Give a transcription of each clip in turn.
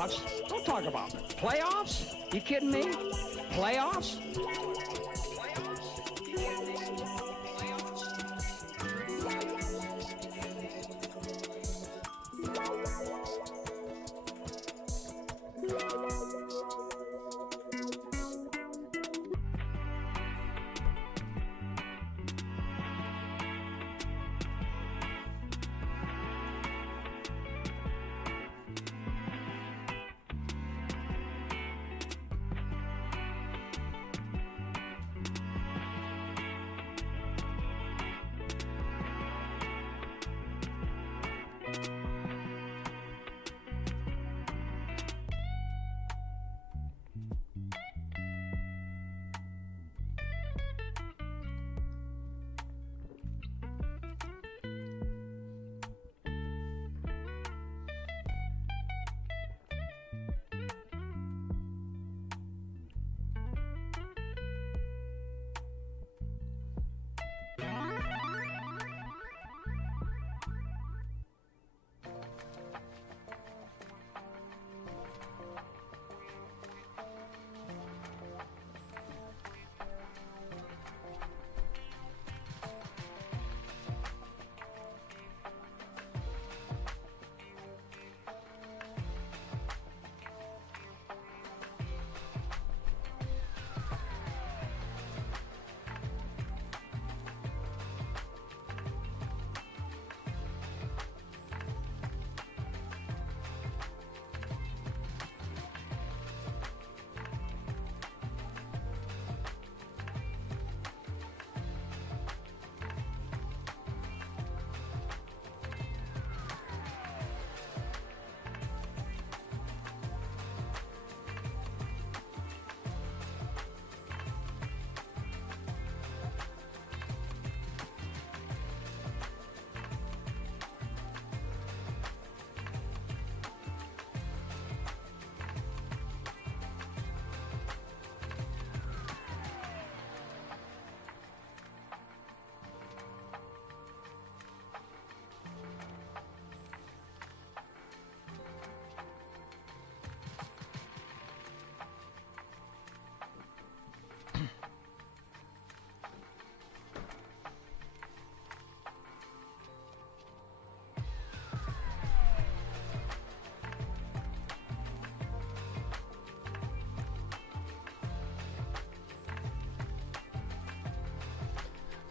Playoffs? Don't talk about it. Playoffs? You kidding me? Playoffs?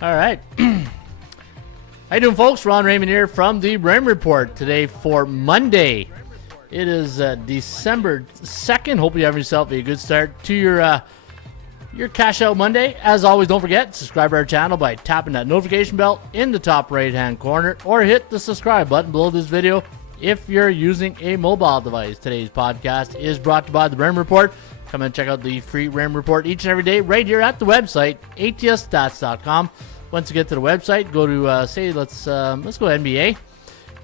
All right. How you doing, folks? Ron Raymond here from the Raymond Report today for Monday. It is December 2nd. Hope you have yourself a good start to your Cash Out Monday. As always, don't forget, subscribe to our channel by tapping that notification bell in the top right-hand corner or hit the subscribe button below this video if you're using a mobile device. Today's podcast is brought to you by the Raymond Report. Come and check out the free Raymond Report each and every day right here at the website, atsstats.com. Once you get to the website, go to, let's go NBA.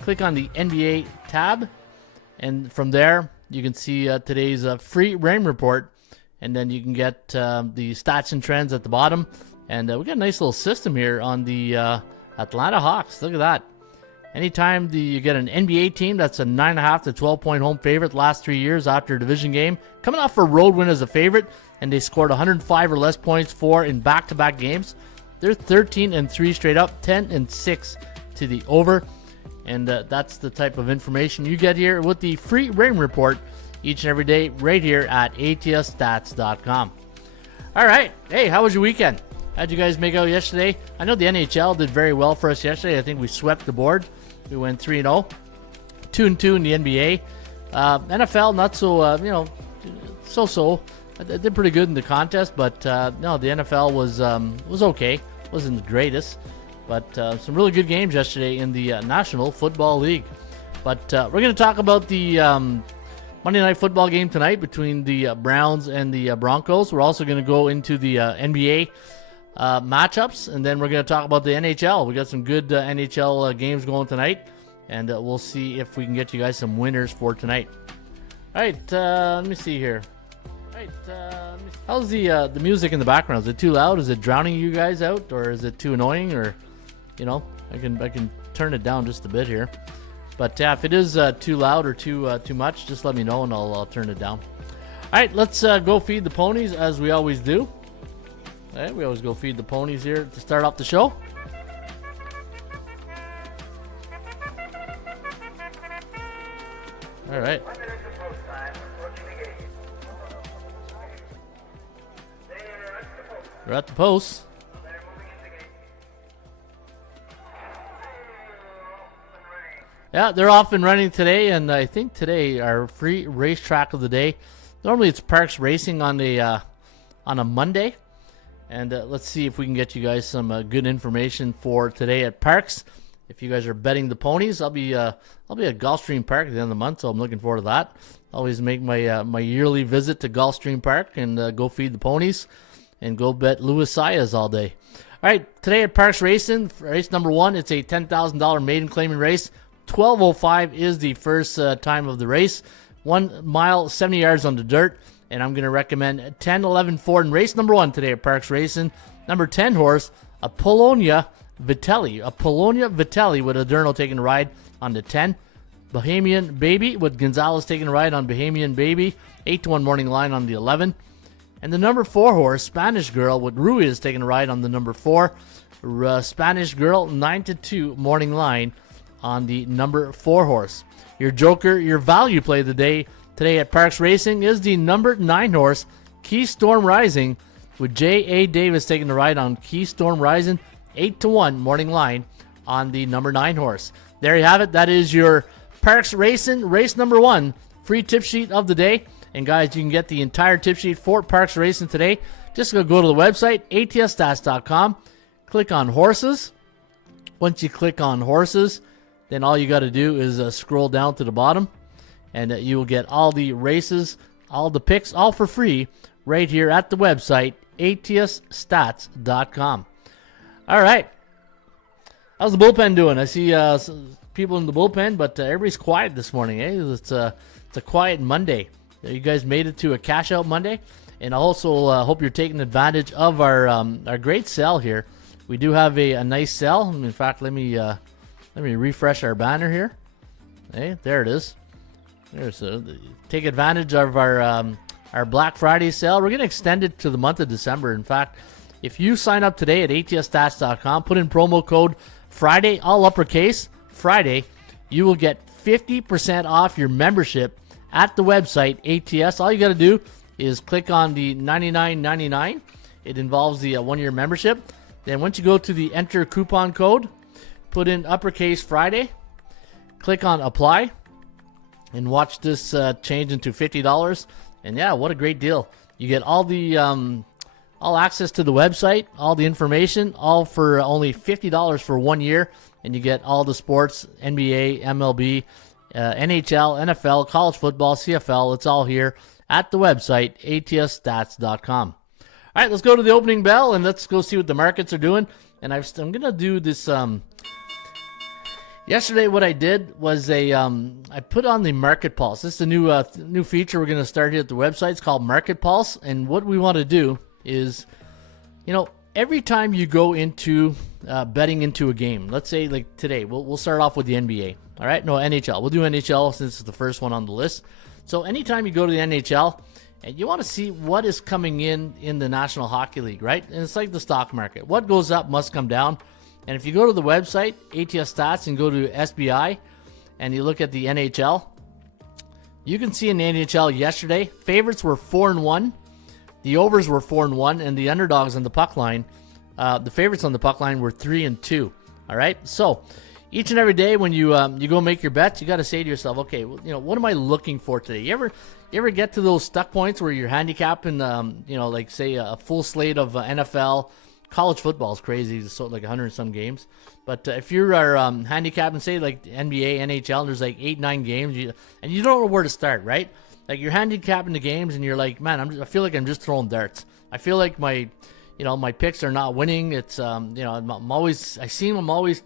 Click on the NBA tab, and from there, you can see today's free Raymond Report, and then you can get the stats and trends at the bottom. And we got a nice little system here on the Atlanta Hawks. Look at that. Anytime you get an NBA team that's a 9.5 to 12-point home favorite the last 3 years after a division game, coming off a road win as a favorite, and they scored 105 or less points in back-to-back games, they're 13-3 straight up, 10-6 to the over. And that's the type of information you get here with the free Raymond Report each and every day right here at atsstats.com. All right. Hey, how was your weekend? How'd you guys make out yesterday? I know the NHL did very well for us yesterday. I think we swept the board. We went 3-0, 2-2 in the NBA. NFL, not so, so-so. They did pretty good in the contest, but no, the NFL was okay. Wasn't the greatest, but some really good games yesterday in the National Football League. But we're going to talk about the Monday Night Football game tonight between the Browns and the Broncos. We're also going to go into the NBA matchups, and then we're going to talk about the NHL. We got some good NHL games going tonight, and we'll see if we can get you guys some winners for tonight. All right, let me see here. All right, how's the music in the background? Is it too loud? Is it drowning you guys out, or is it too annoying? Or, I can turn it down just a bit here. But if it is too loud or too much, just let me know and I'll turn it down. All right, let's go feed the ponies as we always do. Okay, we always go feed the ponies here to start off the show. All right. We're at the post. Yeah, they're off and running today, and I think today our free racetrack of the day. Normally it's Parks Racing on a Monday, and let's see if we can get you guys some good information for today at Parks. If you guys are betting the ponies, I'll be at Gulfstream Park at the end of the month, so I'm looking forward to that. Always make my my yearly visit to Gulfstream Park and go feed the ponies and go bet Louis Sayas all day. All right, today at Parks Racing, race number 1, it's a $10,000 maiden claiming race. 12:05 is the first time of the race. 1 mile, 70 yards on the dirt. And I'm going to recommend 10, 11, 4 in race number 1 today at Parks Racing. Number 10 horse, Apollonia Vitelli. Apollonia Vitelli with Adorno taking a ride on the 10. Bahamian Baby with Gonzalez taking a ride on Bahamian Baby. 8-1 morning line on the 11. And the number 4 horse, Spanish Girl with Ruiz taking a ride on the number 4. Spanish Girl, 9-2 morning line on the number 4 horse. Your joker, your value play of the day today at Parks Racing is the number 9 horse, Keystorm Rising, with J.A. Davis taking the ride on Keystorm Rising, 8-1 morning line on the number 9 horse. There you have it. That is your Parks Racing race number 1 free tip sheet of the day. And guys, you can get the entire tip sheet for Parks Racing today. Just go to the website, atsstats.com, click on horses. Once you click on horses, then all you got to do is scroll down to the bottom, and you will get all the races, all the picks, all for free right here at the website, atsstats.com. All right. How's the bullpen doing? I see people in the bullpen, but everybody's quiet this morning. It's a quiet Monday. You guys made it to a cash out Monday, and I also hope you're taking advantage of our great sale here. We do have a nice sale. In fact, let me refresh our banner here. Hey, there it is. Take advantage of our Black Friday sale. We're going to extend it to the month of December. In fact, if you sign up today at atsstats.com, put in promo code Friday, all uppercase, Friday, you will get 50% off your membership at the website, ATS. All you got to do is click on the $99.99. It involves the 1-year membership. Then once you go to the enter coupon code, put in uppercase Friday, click on apply, and watch this change into $50. And yeah, what a great deal. You get all the all access to the website, all the information, all for only $50 for 1 year. And you get all the sports, NBA, MLB, NHL, NFL, college football, CFL. It's all here at the website, atsstats.com. All right, let's go to the opening bell, and let's go see what the markets are doing. And I'm going to do this. Yesterday, what I did was I put on the Market Pulse. This is a new feature we're going to start here at the website. It's called Market Pulse. And what we want to do is, every time you go into betting into a game, let's say like today, we'll start off with the NBA. All right, no, NHL. We'll do NHL since it's the first one on the list. So anytime you go to the NHL and you want to see what is coming in the National Hockey League, right? And it's like the stock market. What goes up must come down. And if you go to the website, ATS Stats, and go to SBI, and you look at the NHL, you can see in the NHL yesterday, favorites were 4-1, the overs were 4-1, and the underdogs on the puck line, the favorites on the puck line were 3-2. All right, so each and every day when you go make your bets, you got to say to yourself, okay, what am I looking for today? You ever get to those stuck points where you're handicapping, like say a full slate of NFL. College football is crazy. It's like 100 some games. But if you are handicapping, say like NBA, NHL, and there's like 8-9 games, and you don't know where to start, right? Like you're handicapping the games, and you're like, man, I feel like I'm just throwing darts. I feel like my picks are not winning. It's I'm always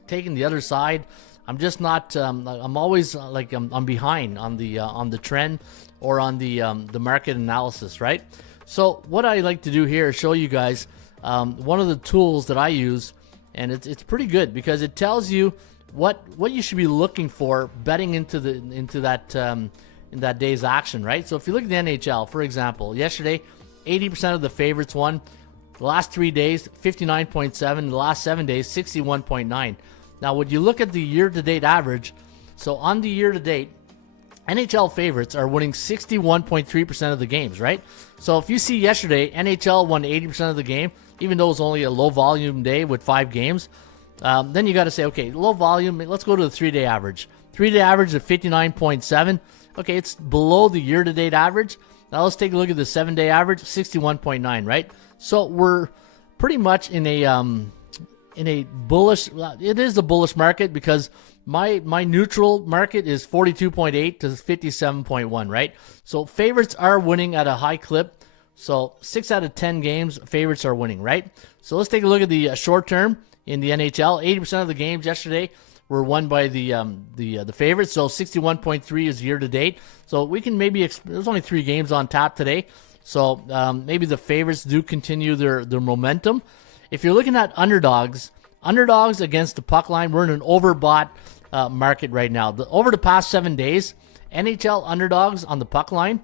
taking the other side. I'm just not. I'm always like I'm behind on the trend or on the market analysis, right? So what I like to do here is show you guys. One of the tools that I use, and it's pretty good because it tells you what you should be looking for betting into that in that day's action, right? So if you look at the NHL, for example, yesterday 80% of the favorites won. The last 3 days, 59.7. The last 7 days, 61.9. Now, when you look at the year-to-date average, so on the year-to-date, NHL favorites are winning 61.3% of the games, right? So if you see yesterday, NHL won 80% of the game, even though it was only a low-volume day with 5 games, then you got to say, okay, low volume, let's go to the 3-day average. 3-day average of 59.7. Okay, it's below the year-to-date average. Now let's take a look at the 7-day average, 61.9, right? So we're pretty much in a bullish. It is a bullish market because my neutral market is 42.8 to 57.1, right? So favorites are winning at a high clip. So 6 out of 10 games, favorites are winning, right? So let's take a look at the short term in the NHL. 80% of the games yesterday were won by the favorites. So 61.3 is year to date. So we can maybe there's only 3 games on tap today. So maybe the favorites do continue their momentum. If you're looking at underdogs against the puck line, we're in an overbought market right now. Over the past 7 days, NHL underdogs on the puck line,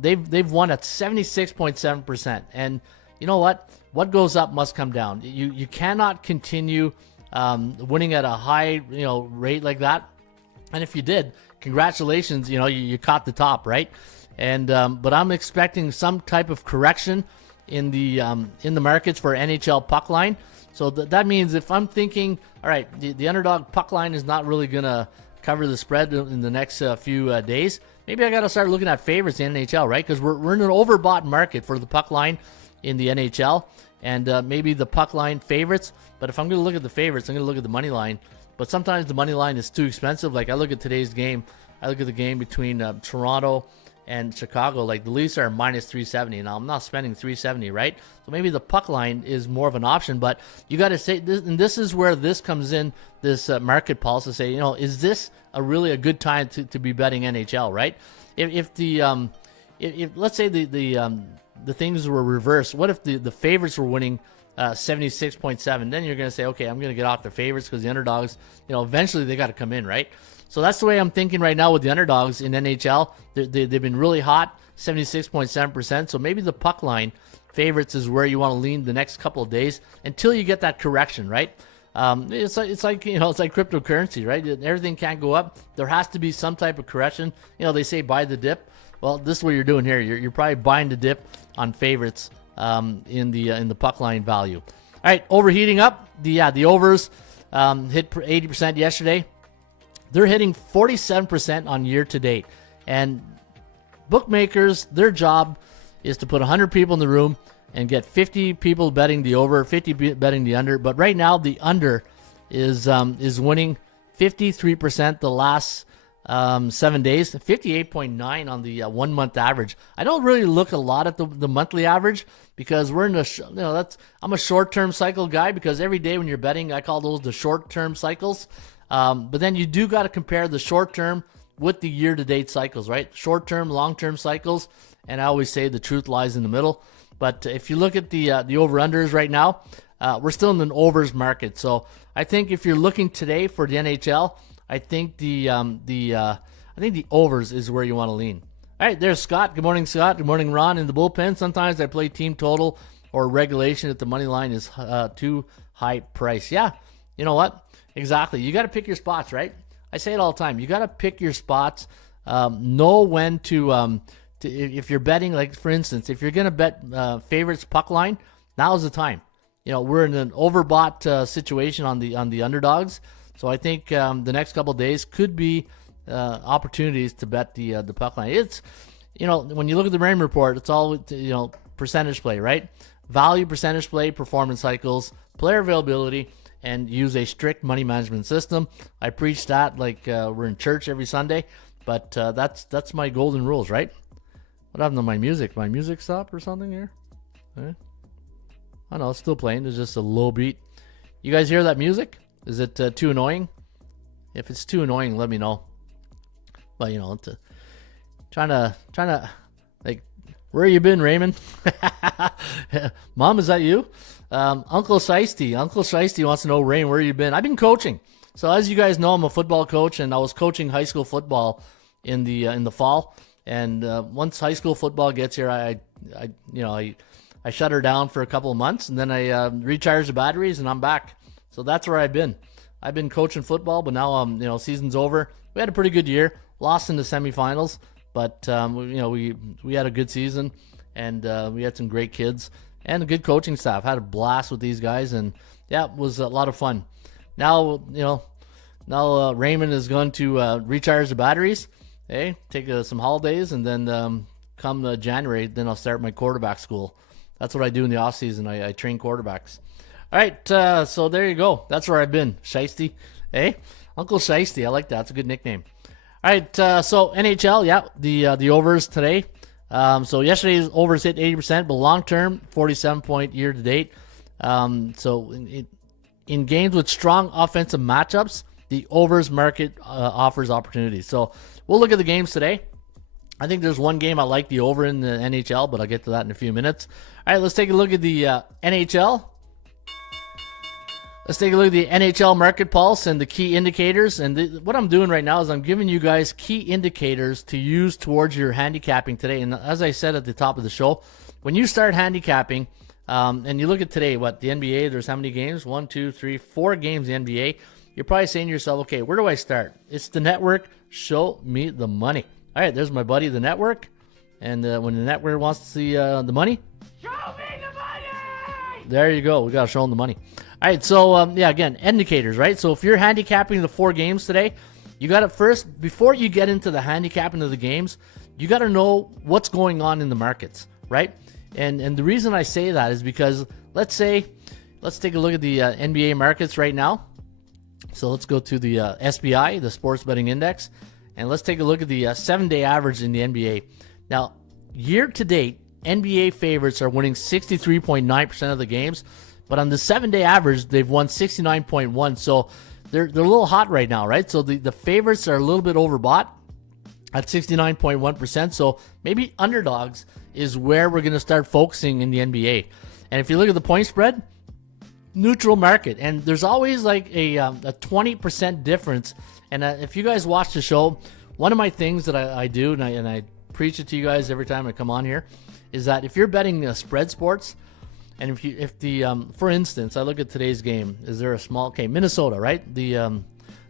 they've won at 76.7%. And you know what? What goes up must come down. You cannot continue winning at a high rate like that. And if you did, congratulations, you caught the top, right? And but I'm expecting some type of correction in the markets for NHL puck line. So that means if I'm thinking, all right, the underdog puck line is not really gonna cover the spread in the next few days, maybe I got to start looking at favorites in the NHL, right? Because we're in an overbought market for the puck line in the NHL, and maybe the puck line favorites. But if I'm going to look at the favorites, I'm going to look at the money line. But sometimes the money line is too expensive. Like I look at today's game, I look at the game between Toronto and Chicago. Like the Leafs are minus 370. Now I'm not spending 370, right? So maybe the puck line is more of an option. But you got to say this, and this is where this comes in. This market pulse to say, is this really a good time to be betting NHL, right? If let's say the things were reversed, what if the favorites were winning 76.7? Then you're going to say, okay, I'm going to get off the favorites because the underdogs, eventually they got to come in, right? So that's the way I'm thinking right now with the underdogs in NHL. They've been really hot, 76.7%. So maybe the puck line favorites is where you want to lean the next couple of days until you get that correction, right? It's like cryptocurrency, right? Everything can't go up. There has to be some type of correction. They say buy the dip. Well, this is what you're doing here. You're probably buying the dip on favorites in the puck line value. All right, overheating up. The overs hit 80% yesterday. They're hitting 47% on year to date. And bookmakers, their job is to put 100 people in the room and get 50 people betting the over, 50 betting the under. But right now, the under is winning 53% the last 7 days, 58.9 on the 1 month average. I don't really look a lot at the monthly average because we're in I'm a short term cycle guy because every day when you're betting, I call those the short term cycles. But then you do got to compare the short term with the year to date cycles, right? Short term, long term cycles, and I always say the truth lies in the middle. But if you look at the over unders right now, we're still in an overs market. So I think if you're looking today for the NHL, I think the overs is where you want to lean. All right, there's Scott. Good morning, Scott. Good morning, Ron. In the bullpen, sometimes I play team total or regulation if the money line is too high price. Yeah, you know what? Exactly. You got to pick your spots, right? I say it all the time. You got to pick your spots. Know when to if you're betting, like for instance, if you're going to bet favorites puck line, now's the time. We're in an overbought situation on the underdogs. So I think the next couple of days could be opportunities to bet the puck line. It's, when you look at the Raymond report, it's all, percentage play, right? Value, percentage play, performance cycles, player availability, and use a strict money management system. I preach that like we're in church every Sunday, but that's my golden rules, right? What happened to my music? My music stopped or something here? Okay. I know, it's still playing. There's just a low beat. You guys hear that music? Is it too annoying? If it's too annoying, let me know. But trying to like, where you been, Raymond? Mom, is that you? Uncle Shiesty wants to know, Rain, where you been? I've been coaching. So as you guys know, I'm a football coach, and I was coaching high school football in the fall. And once high school football gets here, I shut her down for a couple of months, and then I recharge the batteries, and I'm back. So that's where I've been. I've been coaching football, but now season's over. We had a pretty good year, lost in the semifinals, but we had a good season, and we had some great kids and a good coaching staff. Had a blast with these guys, and yeah, it was a lot of fun. Now Raymond is going to recharge the batteries. Hey, take some holidays, and then come January, then I'll start my quarterback school. That's what I do in the off season. I train quarterbacks. All right, so there you go. That's where I've been. Shiesty, hey, Uncle Shiesty. I like that. It's a good nickname. All right, so NHL, yeah, the overs today. So yesterday's overs hit 80%, but long term, 47-point year to date. So in games with strong offensive matchups, the overs market offers opportunities. So we'll look at the games today. I think there's one game I like the over in the NHL, but I'll get to that in a few minutes. All right, let's take a look at the NHL. Let's take a look at the NHL market pulse and the key indicators. And what I'm doing right now is I'm giving you guys key indicators to use towards your handicapping today. And as I said at the top of the show, when you start handicapping, and you look at today, the NBA, there's how many games? 1, 2, 3, 4 games in the NBA. You're probably saying to yourself, okay, where do I start? It's the network. Show me the money. All right, there's my buddy, the network. And when the network wants to see the money, Show me the money! There you go. We got to show them the money. All right, so, again, indicators, right? So if you're handicapping the 4 games today, you got to first, before you get into the handicapping of the games, you got to know what's going on in the markets, right? And the reason I say that is because, let's take a look at the NBA markets right now. So let's go to the SBI, the Sports Betting Index, and let's take a look at the 7-day average in the NBA. Now, year to date, NBA favorites are winning 63.9% of the games, but on the 7-day average, they've won 69.1%. So they're a little hot right now, right? So the favorites are a little bit overbought at 69.1%. So maybe underdogs is where we're going to start focusing in the NBA. And if you look at the point spread, neutral market, and there's always like a 20% difference. And if you guys watch the show, one of my things that I do, and I preach it to you guys every time I come on here, is that if you're betting spread sports, and for instance, I look at today's game, is there a small, Minnesota, right? The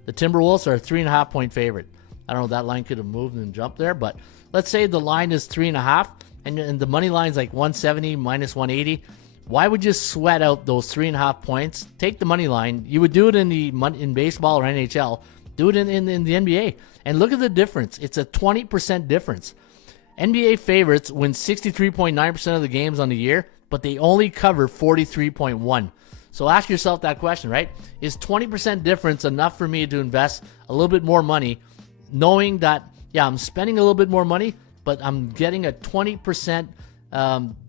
Timberwolves are a 3.5-point favorite. I don't know, that line could have moved and jumped there, but let's say the line is 3.5, and the money line's like 170 minus 180. Why would you sweat out those 3.5 points? Take the money line. You would do it in baseball or NHL. Do it in the NBA. And look at the difference. It's a 20% difference. NBA favorites win 63.9% of the games on the year, but they only cover 43.1%. So ask yourself that question, right? Is 20% difference enough for me to invest a little bit more money, knowing that, I'm spending a little bit more money, but I'm getting a 20%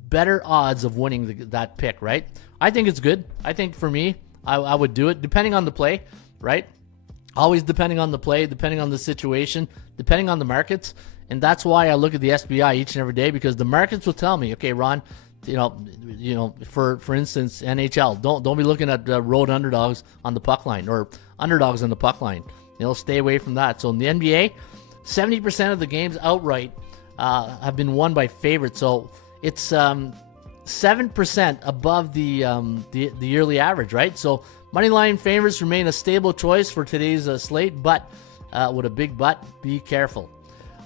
better odds of winning that pick, right? I think it's good. I think for me, I would do it depending on the play, right? Always depending on the play, depending on the situation, depending on the markets. And that's why I look at the SBI each and every day, because the markets will tell me, okay, Ron, for instance, NHL, don't be looking at road underdogs on the puck line or underdogs on the puck line. Stay away from that. So in the NBA, 70% of the games outright have been won by favorites. So it's 7% above the yearly average, right? So moneyline favorites remain a stable choice for today's slate, but with a big but, be careful.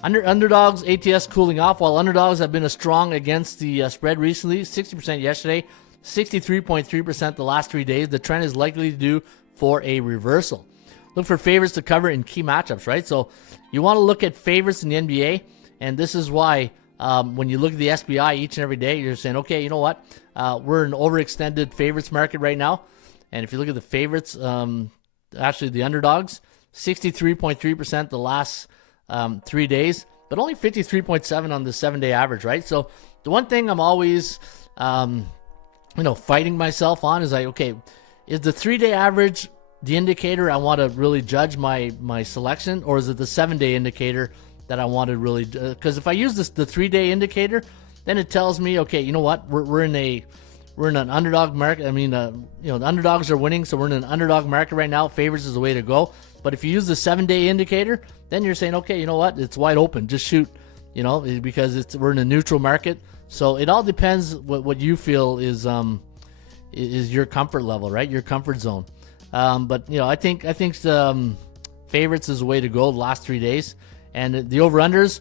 Underdogs, ATS cooling off, while underdogs have been strong against the spread recently, 60% yesterday, 63.3% the last 3 days. The trend is likely to do for a reversal. Look for favorites to cover in key matchups, right? So you want to look at favorites in the NBA, and this is why when you look at the SBI each and every day, you're saying, okay, you know what? We're in an overextended favorites market right now. And if you look at the favorites, actually the underdogs, 63.3% the last 3 days, but only 53.7 on the 7-day average, right? So the one thing I'm always, fighting myself on is like, okay, is the 3-day average the indicator I want to really judge my selection, or is it the 7-day indicator that I want to really, because if I use the 3-day indicator, then it tells me, okay, you know what, we're in a we're in an underdog market. I mean, the underdogs are winning, so we're in an underdog market right now. Favorites is the way to go. But if you use the 7-day indicator, then you're saying, okay, you know what? It's wide open. Just shoot, because we're in a neutral market. So it all depends what you feel is your comfort level, right? Your comfort zone. But I think favorites is the way to go the last 3 days. And the over-unders,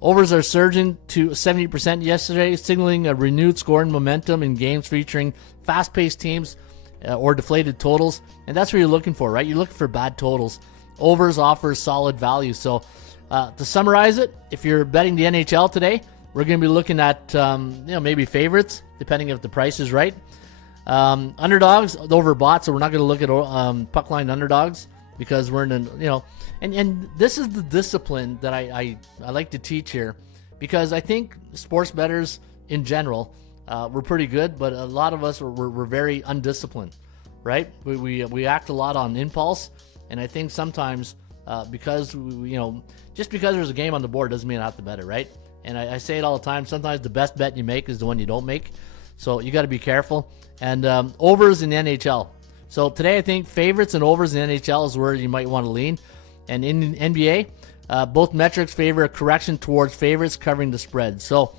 overs are surging to 70% yesterday, signaling a renewed scoring momentum in games featuring fast-paced teams or deflated totals. And that's what you're looking for, right? You're looking for bad totals. Overs offer solid value. So to summarize it, if you're betting the NHL today, we're going to be looking at maybe favorites, depending if the price is right. Underdogs, overbought, so we're not going to look at puck line underdogs because we're in and this is the discipline that I like to teach here, because I think sports bettors in general, we're pretty good, but a lot of us we're very undisciplined, right? We act a lot on impulse, and I think sometimes because just because there's a game on the board doesn't mean I have to bet it, right? And I say it all the time. Sometimes the best bet you make is the one you don't make, so you got to be careful. And overs in the NHL. So today I think favorites and overs in the NHL is where you might want to lean. And in NBA, both metrics favor a correction towards favorites covering the spread. So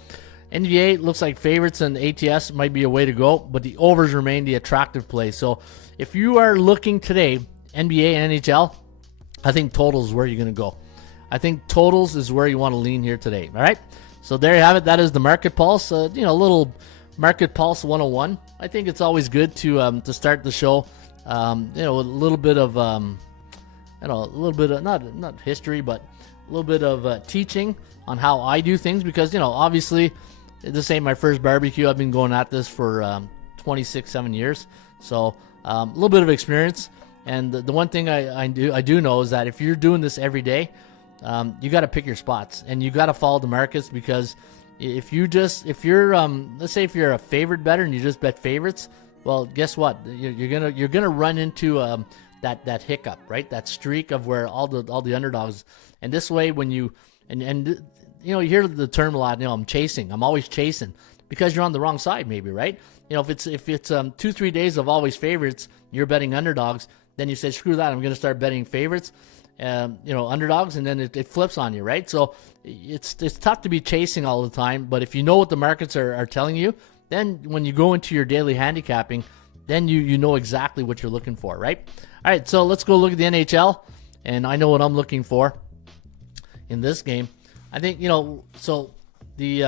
NBA looks like favorites and ATS might be a way to go, but the overs remain the attractive play. So if you are looking today, NBA and NHL, I think totals is where you're going to go. I think totals is where you want to lean here today. All right. So there you have it. That is the Market Pulse. A little Market Pulse 101. I think it's always good to start the show. A little bit of not history, but a little bit of teaching on how I do things, because obviously this ain't my first barbecue. I've been going at this for 7 years, so a little bit of experience. And the one thing I do know is that if you're doing this every day, you got to pick your spots and you got to follow the markets, because if you're let's say if you're a favorite bettor and you just bet favorites, well, guess what? You're gonna run into that hiccup, right? That streak of where all the underdogs. And this way, when you you hear the term a lot. I'm always chasing, because you're on the wrong side, maybe, right? If it's 2-3 days of always favorites, you're betting underdogs. Then you say, screw that, I'm going to start betting favorites, underdogs, and then it flips on you, right? So it's tough to be chasing all the time. But if you know what the markets are telling you, then when you go into your daily handicapping, then you know exactly what you're looking for, right? All right, so let's go look at the NHL, and I know what I'm looking for in this game. I think, so the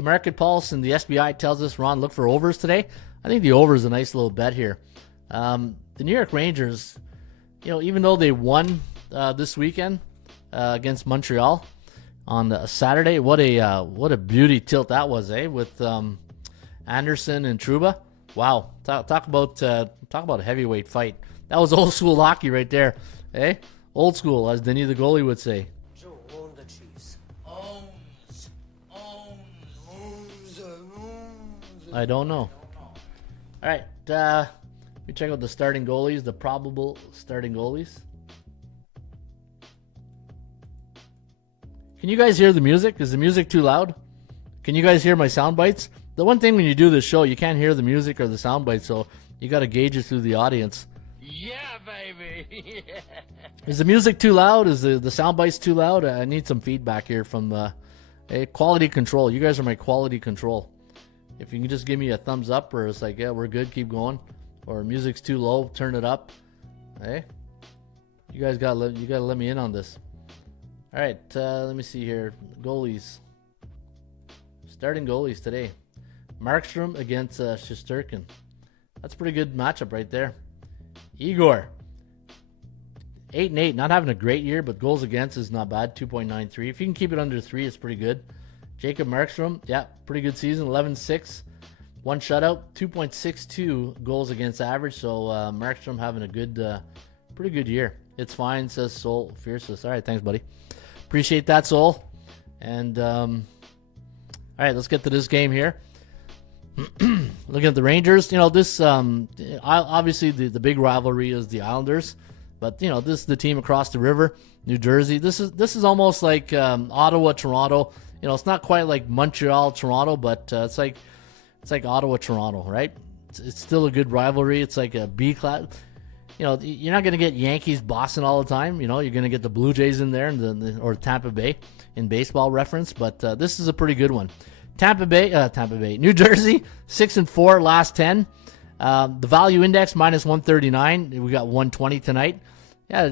Market Pulse and the SBI tells us, Ron, look for overs today. I think the over is a nice little bet here. The New York Rangers, even though they won this weekend against Montreal on Saturday, what a beauty tilt that was, with Anderson and Trouba. Wow, talk about a heavyweight fight. That was old school hockey right there, old school, as Denis the goalie would say. I don't know. All right, we check out the starting goalies, the probable starting goalies. Can you guys hear the music? Is the music too loud? Can you guys hear my sound bites? The one thing when you do this show, you can't hear the music or the sound bites, so you got to gauge it through the audience. Yeah, baby. Yeah. Is the music too loud? Is the sound bites too loud? I need some feedback here from quality control. You guys are my quality control. If you can just give me a thumbs up, or it's like, yeah, we're good, keep going, or music's too low, turn it up. You guys gotta let me in on this. All right, let me see here. Goalies. Starting goalies today. Markstrom against Shesterkin. That's a pretty good matchup right there. Igor. 8-8, not having a great year, but goals against is not bad, 2.93. If you can keep it under 3, it's pretty good. Jacob Markstrom, yeah, pretty good season, 11-6, 1 shutout, 2.62 goals against average. So Markstrom having a pretty good year. It's fine, says Soul Fiercest. All right, thanks, buddy. Appreciate that, Soul. And all right, let's get to this game here. Looking at the Rangers, this obviously the big rivalry is the Islanders, but this is the team across the river, New Jersey. This is almost like Ottawa, Toronto. It's not quite like Montreal, Toronto, but it's like It's like Ottawa, Toronto, right? It's still a good rivalry. It's like a B class. You know, you're not going to get Yankees, Boston all the time. You know, you're going to get the Blue Jays in there, and or Tampa Bay in baseball reference. But this is a pretty good one. Tampa Bay, New Jersey, 6-4 last 10. The value index minus 139. We got 120 tonight. Yeah,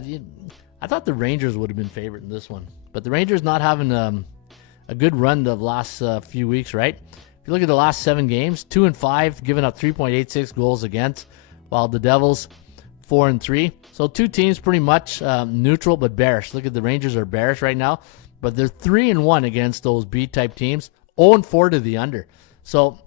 I thought the Rangers would have been favored in this one, but the Rangers not having a good run the last few weeks, right? If you look at the last 7 games, 2-5, giving up 3.86 goals against, while the Devils 4-3. So 2 teams pretty much neutral but bearish. Look at the Rangers are bearish right now, but they're 3-1 against those B-type teams. 0-4 to the under. So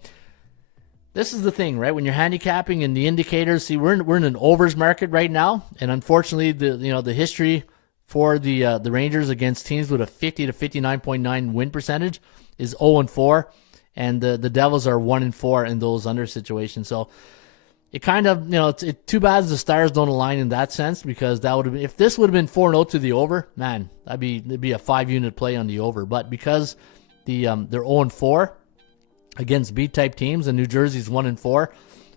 this is the thing, right? When you're handicapping and the indicators, see, we're in an overs market right now, and unfortunately, the history for the Rangers against teams with a 50 to 59.9 win percentage is 0-4, and the Devils are 1-4 in those under situations. So it kind of, it's too bad the stars don't align in that sense, because that would have been, if this would have been 4-0 to the over, man, it'd be a 5-unit play on the over. But because they're 0-4 against B-type teams, and New Jersey's 1-4,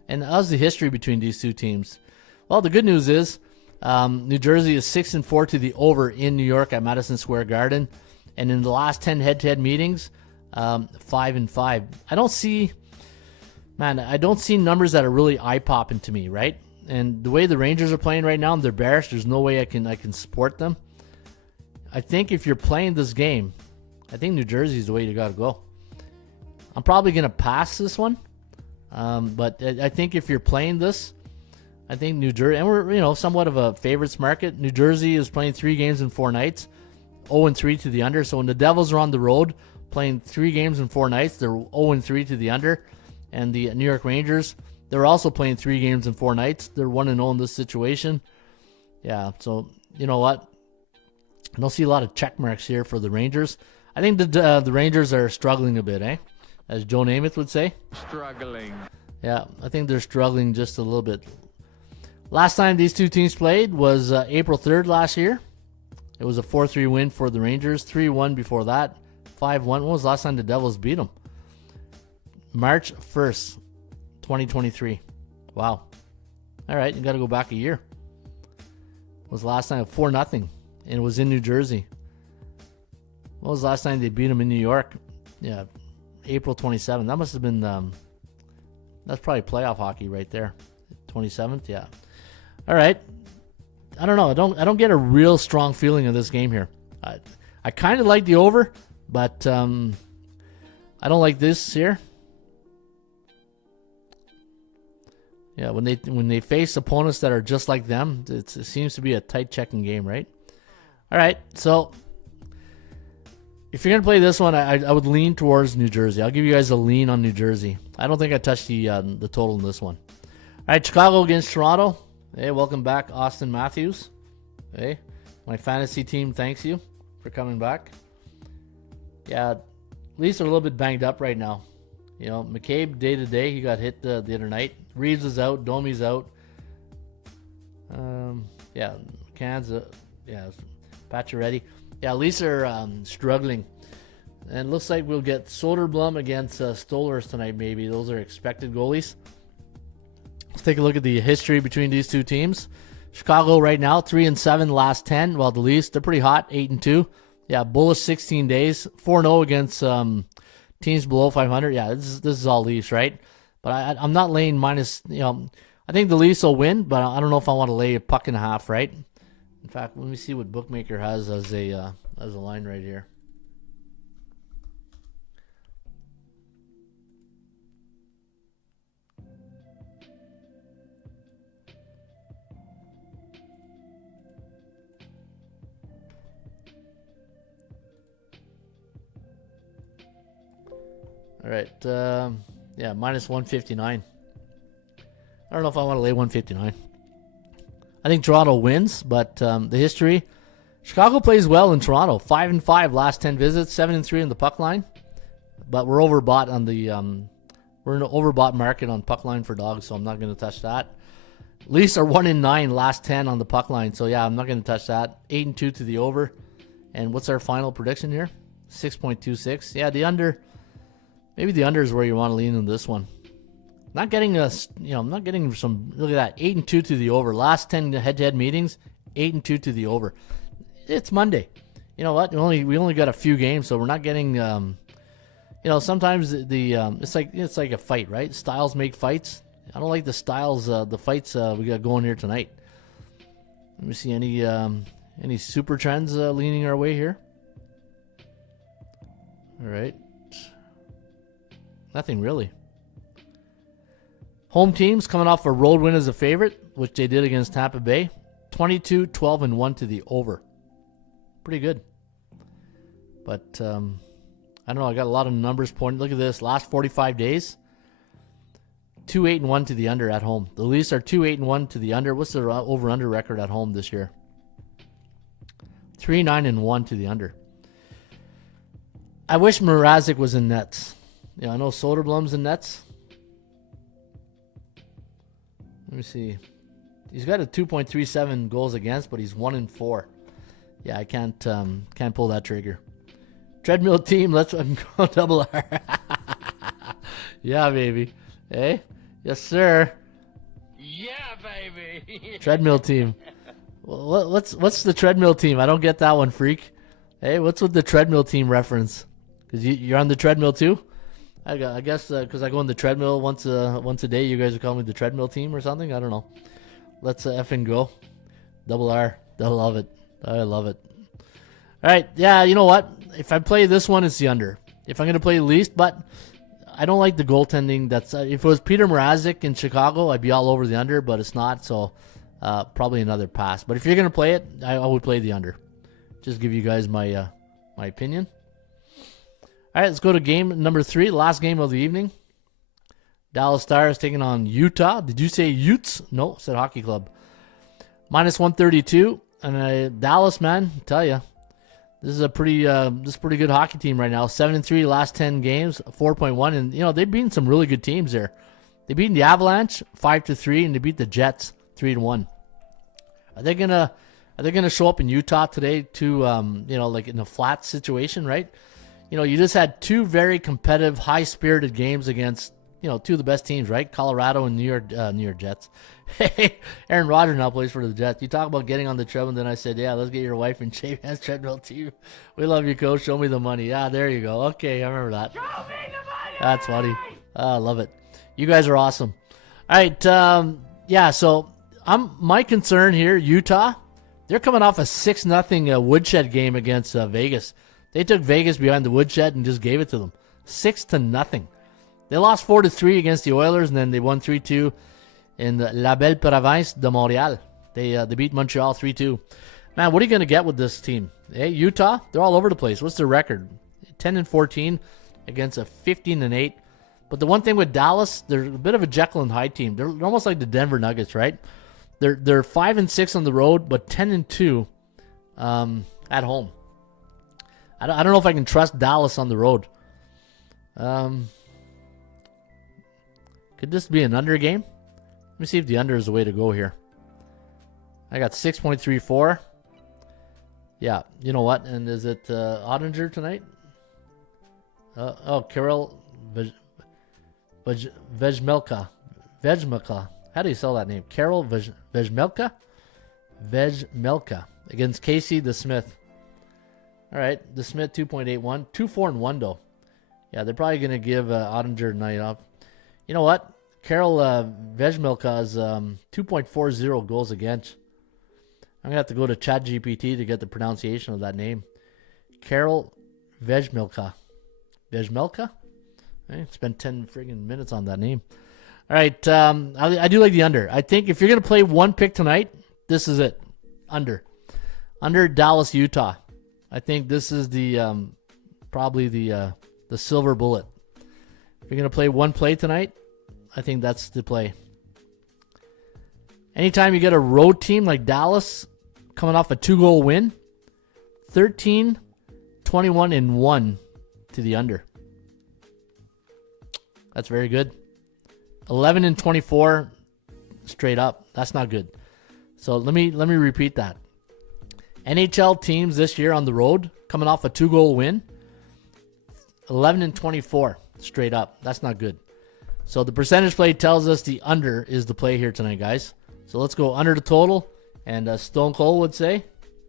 and how's the history between these two teams? Well, the good news is New Jersey is 6-4 to the over in New York at Madison Square Garden, and in the last 10 head-to-head meetings, 5-5. I don't see numbers that are really eye-popping to me, right? And the way the Rangers are playing right now, and they're bearish, there's no way I can support them. I think if you're playing this game, I think New Jersey is the way you got to go. I'm probably going to pass this one, but I think if you're playing this, I think New Jersey, and we're somewhat of a favorites market. New Jersey is playing 3 games in 4 nights, 0-3 to the under. So when the Devils are on the road playing 3 games in 4 nights, they're 0-3 to the under. And the New York Rangers, they're also playing 3 games in 4 nights. They're 1-0 in this situation. Yeah, so you know what? I don't see a lot of check marks here for the Rangers. I think the Rangers are struggling a bit, as Joe Namath would say. Struggling. Yeah, I think they're struggling just a little bit. Last time these two teams played was April 3rd last year. It was a 4-3 win for the Rangers. 3-1 before that. 5-1. When was the last time the Devils beat them? March 1st, 2023. Wow. All right, you got to go back a year. It was the last time 4-0, and it was in New Jersey. When was the last time they beat them in New York? Yeah, April 27th. That must have been, that's probably playoff hockey right there. 27th, yeah. All right. I don't know. I don't get a real strong feeling of this game here. I kind of like the over, but I don't like this here. Yeah, when they face opponents that are just like them, it seems to be a tight checking game, right? All right, so if you're gonna play this one, I would lean towards New Jersey. I'll give you guys a lean on New Jersey. I don't think I touched the total in this one. All right, Chicago against Toronto. Hey, welcome back, Austin Matthews. Hey, my fantasy team thanks you for coming back. Yeah, Leafs are a little bit banged up right now. McCabe day to day, he got hit the other night. Reeves is out, Domi's out. Cans, Pacioretty. Yeah, Leafs are struggling. And it looks like we'll get Soderblom against Stolarz tonight, maybe. Those are expected goalies. Let's take a look at the history between these two teams. Chicago right now, 3-7 last 10, while the Leafs, they're pretty hot, 8-2. Yeah, bullish 16 days, 4-0 against teams below 500. Yeah, this is all Leafs, right? But I'm not laying minus, I think the Leafs will win, but I don't know if I want to lay a puck and a half, right? In fact, let me see what Bookmaker has as a line right here. All right, minus 159. I don't know if I want to lay 159. I think Toronto wins, but the history, Chicago plays well in Toronto. 5-5 last 10 visits, 7-3 in the puck line. But we're overbought on the we're in an overbought market on puck line for dogs, so I'm not going to touch that. Leafs are 1-9 last 10 on the puck line, so yeah, I'm not going to touch that. 8-2 to the over. And what's our final prediction here? 6.26. Yeah, the under. Maybe the under is where you want to lean in this one. Not getting I'm not getting some. Look at that, 8-2 to the over. Last 10 head-to-head meetings, 8-2 to the over. It's Monday. You know what? We only got a few games, so we're not getting. Sometimes it's like a fight, right? Styles make fights. I don't like the styles, the fights we got going here tonight. Let me see any super trends leaning our way here. All right, nothing really. Home teams coming off a road win as a favorite, which they did against Tampa Bay. 22, 12, and 1 to the over. Pretty good. But I don't know. I got a lot of numbers pointing. Look at this. Last 45 days, 2-8-1 to the under at home. The Leafs are 2-8-1 to the under. What's their over-under record at home this year? 3-9-1 to the under. I wish Mrazek was in nets. I know Soderblom's in nets. Let me see. He's got a 2.37 goals against, but he's 1-4. Yeah, I can't pull that trigger. Treadmill team, let's go double R. Yeah, baby. Hey, yes, sir. Yeah, baby. Treadmill team. Well, what's the treadmill team? I don't get that one, freak. Hey, what's with the treadmill team reference? Because you're on the treadmill too. I guess because I go on the treadmill once a day. You guys are calling me the treadmill team or something. I don't know. Let's effing go. Double R. I love it. I love it. All right. Yeah, you know what? If I play this one, it's the under. If I'm going to play least, but I don't like the goaltending. That's if it was Peter Mrazek in Chicago, I'd be all over the under, but it's not. So probably another pass. But if you're going to play it, I would play the under. Just give you guys my opinion. All right, let's go to game number 3, last game of the evening. Dallas Stars taking on Utah. Did you say Utes? No, said Hockey Club. Minus 132. And Dallas, man, I tell you, this is a pretty good hockey team right now. 7-3 last 10 games, 4.1, and they've beaten some really good teams there. They beat the Avalanche 5-3, and they beat the Jets 3-1. Are they gonna show up in Utah today to like in a flat situation, right? You just had 2 very competitive, high-spirited games against, 2 of the best teams, right? Colorado and New York Jets. Hey, Aaron Rodgers now plays for the Jets. You talk about getting on the treadmill, and then I said, yeah, let's get your wife and Jay Vance treadmill team. We love you, Coach. Show me the money. Yeah, there you go. Okay, I remember that. Show me the money! That's funny. I love it. You guys are awesome. All right, so my concern here, Utah, they're coming off a 6-0 woodshed game against Vegas. They took Vegas behind the woodshed and just gave it to them. 6-0. They lost 4-3 against the Oilers, and then they won 3-2 in La Belle Province de Montréal. They beat Montreal 3-2. Man, what are you going to get with this team? Hey, Utah, they're all over the place. What's their record? 10-14 against a 15-8. But the one thing with Dallas, they're a bit of a Jekyll and Hyde team. They're almost like the Denver Nuggets, right? They're 5-6 on the road, but 10-2 at home. I don't know if I can trust Dallas on the road. Could this be an under game? Let me see if the under is the way to go here. I got 6.34. Yeah, you know what? And is it Ottinger tonight? Karel Vejmelka. How do you spell that name? Karel Vejmelka? Vejmelka against Casey DeSmith. All right, DeSmith 2.81. 2-4-1 though. Yeah, they're probably going to give Ottinger a night off. You know what? Karel Vejmelka is 2.40 goals against. I'm going to have to go to ChatGPT to get the pronunciation of that name. Karel Vejmelka. Vejmelka? Spent 10 friggin' minutes on that name. All right, I do like the under. I think if you're going to play one pick tonight, this is it. Under. Under Dallas, Utah. I think this is the probably the silver bullet. If you're going to play one play tonight, I think that's the play. Anytime you get a road team like Dallas coming off a 2-goal win, 13, 21, and 1 to the under. That's very good. 11 and 24 straight up. That's not good. So let me repeat that. NHL teams this year on the road coming off a 2-goal win, 11 and 24 straight up. That's not good. So the percentage play tells us the under is the play here tonight, guys. So let's go under the total. And Stone Cold would say.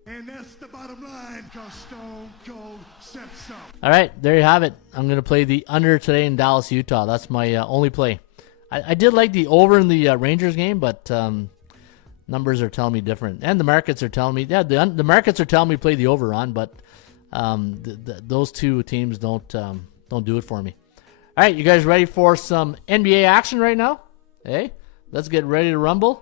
And that's the bottom line, because Stone Cold said so. All right, there you have it. I'm going to play the under today in Dallas, Utah. That's my only play. I did like the over in the Rangers game, but numbers are telling me different. And the markets are telling me, yeah, the markets are telling me play the over on, but those two teams don't do it for me. All right, you guys ready for some NBA action right now? Hey, let's get ready to rumble.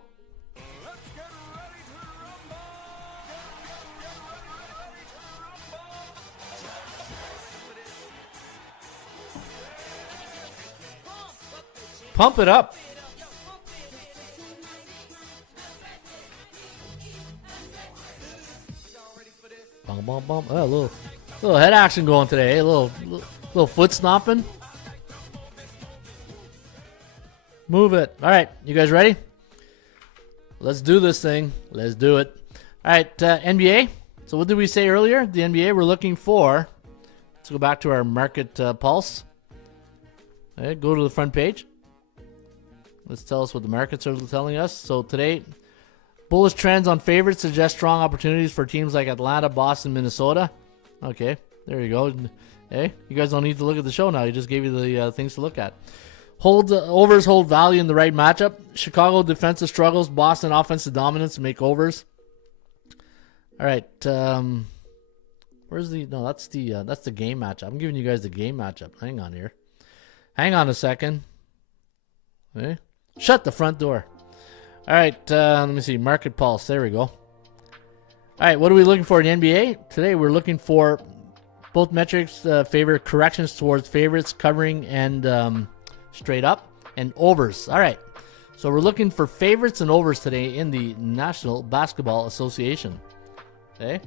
Pump it up. Bum, bum, bum. Oh, a little head action going today. A little foot stomping. Move it. All right, you guys ready? Let's do this thing. Let's do it. All right, NBA. So what did we say earlier? The NBA, we're looking for. Let's go back to our market pulse. All right, go to the front page. Let's tell us what the markets are telling us. So today, bullish trends on favorites suggest strong opportunities for teams like Atlanta, Boston, Minnesota. Okay, there you go. Hey, you guys don't need to look at the show now. He just gave you the things to look at. Overs hold value in the right matchup. Chicago defensive struggles. Boston offensive dominance make overs. All right. Where's the? No, that's the game matchup. I'm giving you guys the game matchup. Hang on here. Hang on a second. Okay. Shut the front door. All right, let me see. Market pulse. There we go. All right, what are we looking for in the NBA? Today we're looking for both metrics favor corrections towards favorites, covering, and straight up, and overs. All right, so we're looking for favorites and overs today in the National Basketball Association. Okay,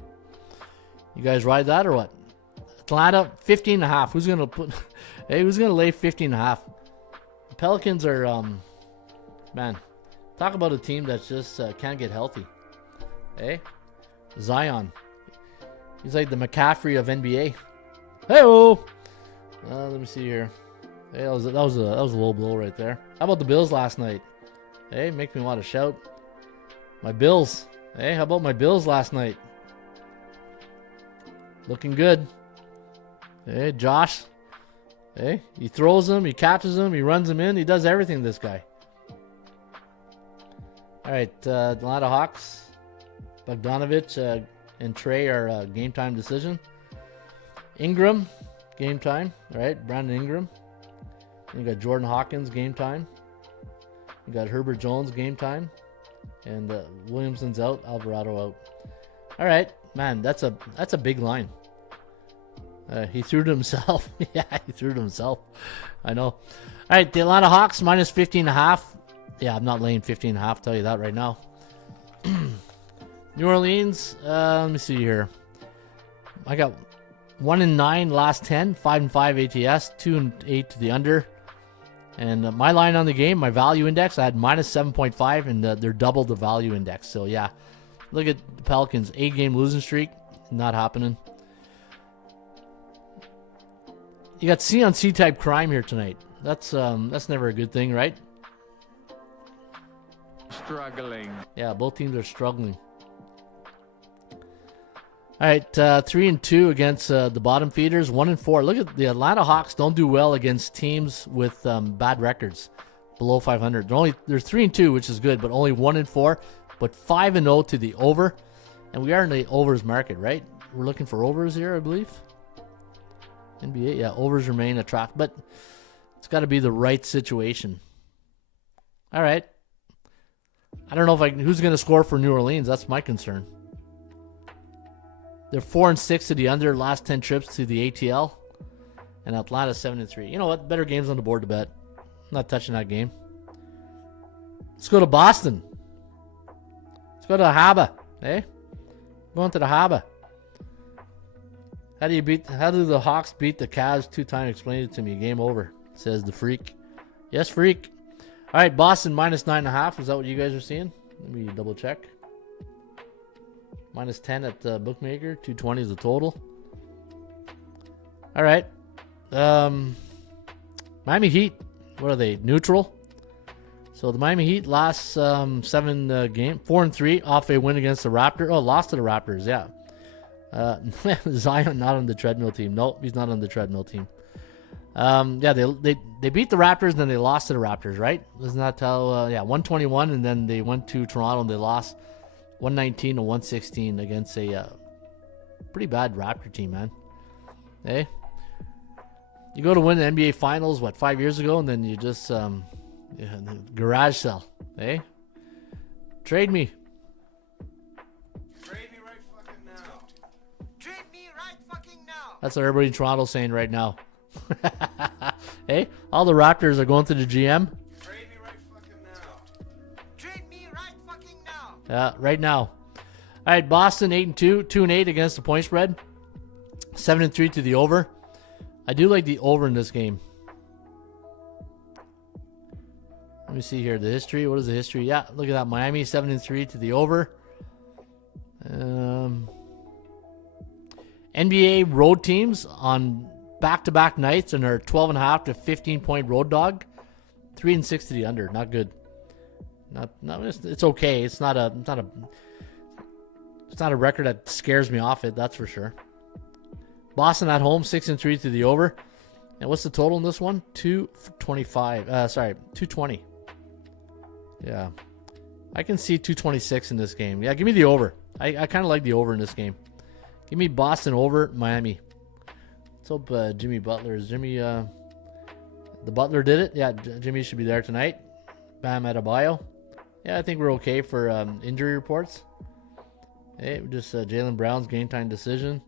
you guys ride that or what? Atlanta, 15.5. Who's going to put... Hey, who's going to lay 15.5? The Pelicans are... Man, talk about a team that just can't get healthy. Hey, Zion. He's like the McCaffrey of NBA. Hey-oh! Let me see here. Hey, that was a low blow right there. How about the Bills last night? Hey, make me want to shout. My Bills. Hey, how about my Bills last night? Looking good. Hey, Josh. Hey, he throws them, he catches them, he runs them in. He does everything, this guy. All right, Atlanta Hawks, Bogdanovich and Trey are game time decision. Ingram, game time. All right, Brandon Ingram. You got Jordan Hawkins, game time. You got Herbert Jones, game time. And Williamson's out, Alvarado out. All right, man, that's a big line. He threw to himself. Yeah, he threw to himself. I know. All right, the Atlanta Hawks minus 15.5. Yeah, I'm not laying 15.5. Tell you that right now. New Orleans. Let me see here. I got 1-9 last 10, 5-5 ATS, 2-8 to the under. And my line on the game, my value index, I had minus 7.5, and they're double the value index. So yeah, look at the Pelicans, 8-game losing streak, not happening. You got C on C type crime here tonight. That's never a good thing, right? Struggling. Yeah, both teams are struggling. All right, 3-2 against the bottom feeders, 1-4. Look at the Atlanta Hawks. Don't do well against teams with bad records, below 500. They're 3-2, which is good, but only 1-4. But 5-0 to the over, and we are in the overs market, right? We're looking for overs here, I believe. NBA, yeah, overs remain attractive, but it's got to be the right situation. All right. I don't know who's going to score for New Orleans. That's my concern. They're 4-6 to the under, last 10 trips to the ATL, and Atlanta 7-3. You know what? Better games on the board to bet. I'm not touching that game. Let's go to Boston. Let's go to the Haba. Hey, going to the Haba. How do the Hawks beat the Cavs 2 times? Explain it to me. Game over, says the freak. Yes, freak. All right, Boston minus 9.5. Is that what you guys are seeing? Let me double check. Minus 10 at the bookmaker. 220 is the total. All right. Miami Heat. what are they? Neutral. So the Miami Heat last 7 game, 4-3 off a win against the Raptors. Oh, lost to the Raptors. Yeah. Zion not on the treadmill team. Nope, he's not on the treadmill team. Yeah, they beat the Raptors and then they lost to the Raptors, right? Isn't that how? Yeah, 121, and then they went to Toronto and they lost 119 to 116 against a pretty bad Raptor team, man. Hey, you go to win the NBA Finals, what, 5 years ago, and then you just garage sell. Hey, trade me. Trade me right fucking now. Trade me right fucking now. That's what everybody in Toronto is saying right now. Hey, all the Raptors are going to the GM. Trade me right fucking now. Trade me right fucking now. Yeah, right now. All right, Boston 8-2, 2-8 against the point spread. 7-3 to the over. I do like the over in this game. Let me see here the history. What is the history? Yeah, look at that. Miami 7-3 to the over. NBA road teams on back-to-back nights and are 12.5 to 15-point road dog. 3-6 to the under. Not good. It's okay. It's not a record that scares me off it. That's for sure. Boston at home 6-3 to the over. And what's the total in this one? 225. 220. Yeah, I can see 226 in this game. Yeah, give me the over. I kind of like the over in this game. Give me Boston over Miami. Let's hope Jimmy Butler is the Butler did it. Yeah, Jimmy should be there tonight. Bam Adebayo. Yeah, I think we're okay for injury reports. Hey, just Jaylen Brown's game time decision.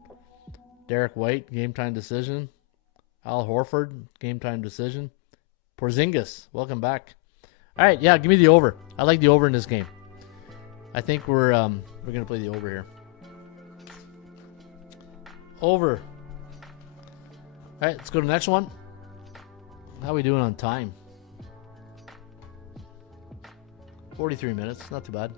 Derek White game time decision. Al Horford game time decision. Porzingis, welcome back. All right, yeah, give me the over. I like the over in this game. I think we're gonna play the over here. Over. All right, let's go to the next one. How are we doing on time? 43 minutes, not too bad.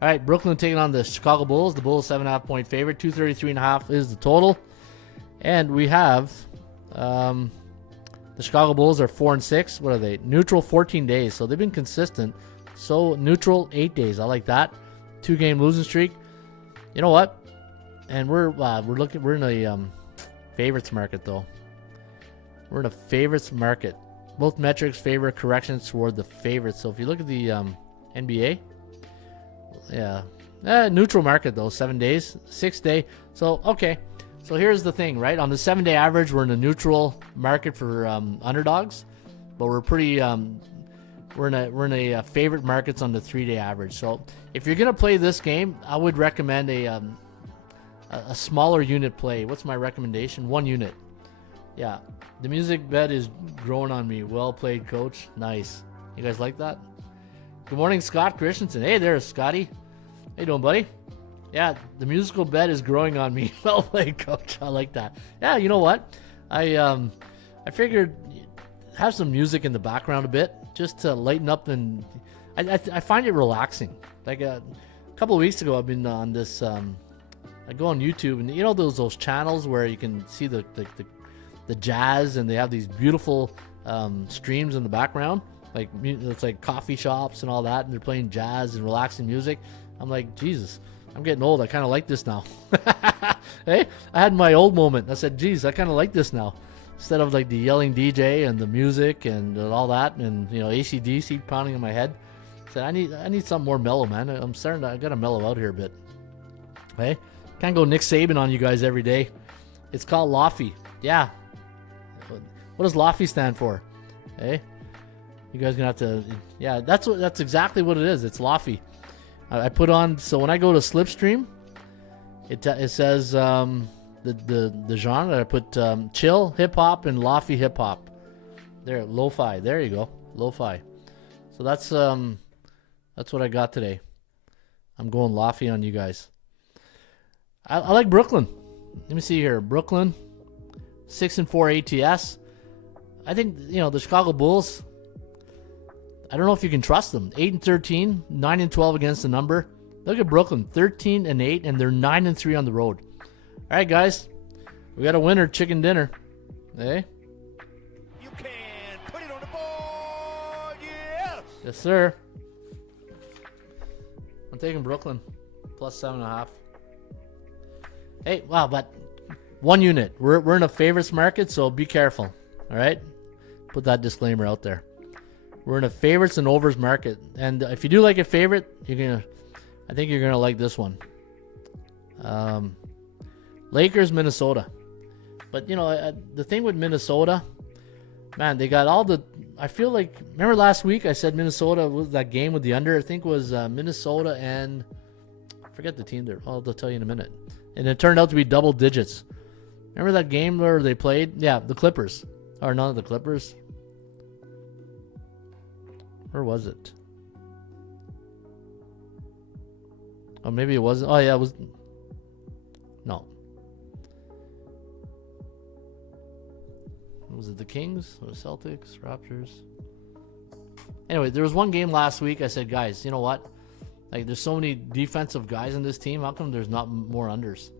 All right, Brooklyn taking on the Chicago Bulls. The Bulls 7.5 point favorite. 233.5 is the total, and we have the Chicago Bulls are 4-6. What are they? Neutral 14 days, so they've been consistent. So neutral 8 days. I like that. 2-game losing streak. You know what? And we're in a favorites market though. We're in a favorites market. Both metrics favor corrections toward the favorites. So if you look at the NBA, yeah, neutral market though. 7 days, 6 day. So okay. So here's the thing, right? On the 7-day average, we're in a neutral market for underdogs, but we're pretty we're in a favorite markets on the 3-day average. So if you're gonna play this game, I would recommend a smaller unit play. What's my recommendation? 1 unit. Yeah, the music bed is growing on me. Well played, coach. Nice. You guys like that? Good morning, Scott Christensen. Hey there, Scotty. How you doing, buddy? Yeah, the musical bed is growing on me. Well played, coach. I like that. Yeah, you know what? I figured have some music in the background a bit just to lighten up, and I find it relaxing. Like a couple of weeks ago, I've been on this. I go on YouTube, and you know those channels where you can see the jazz, and they have these beautiful streams in the background. Like it's like coffee shops and all that, and they're playing jazz and relaxing music. I'm like, Jesus. I'm getting old. I kind of like this now. Hey, I had my old moment. I said, geez, I kind of like this now. Instead of like the yelling DJ and the music and all that, and AC/DC pounding in my head. I said, I need something more mellow, man. I gotta mellow out here a bit. Hey, can't go Nick Saban on you guys every day. It's called Lofty. Yeah. What does Lofty stand for? Hey, you guys gonna have to. Yeah, that's exactly what it is. It's Lofty. I put on, so when I go to Slipstream, it says the genre. I put chill hip hop and lofi hip hop. There, lo-fi. There you go, lo-fi. So that's what I got today. I'm going lofi on you guys. I like Brooklyn. Let me see here. Brooklyn, 6-4 ATS. I think the Chicago Bulls. I don't know if you can trust them. 8-13, 9-12 against the number. Look at Brooklyn, 13-8, and they're 9-3 on the road. All right, guys, we got a winner, chicken dinner. Hey, Yes, sir. I'm taking Brooklyn plus 7.5. Hey, wow, but 1 unit. We're in a favorites market, so be careful. All right, put that disclaimer out there. We're in a favorites and overs market, and if you do like a favorite, I think you're gonna like this one. Lakers, Minnesota. But you know, the thing with Minnesota, man, they got all the. I feel like, remember last week I said Minnesota was that game with the under. I think it was Minnesota and I forget the team there. I'll tell you in a minute. And it turned out to be double digits. Remember that game where they played? Yeah, the Clippers. Or not the Clippers. Where was it? Oh, maybe it wasn't. Oh, yeah, it was. No. Was it the Kings or Celtics, Raptors? Anyway, there was one game last week. I said, guys, you know what? Like, there's so many defensive guys in this team. How come there's not more unders?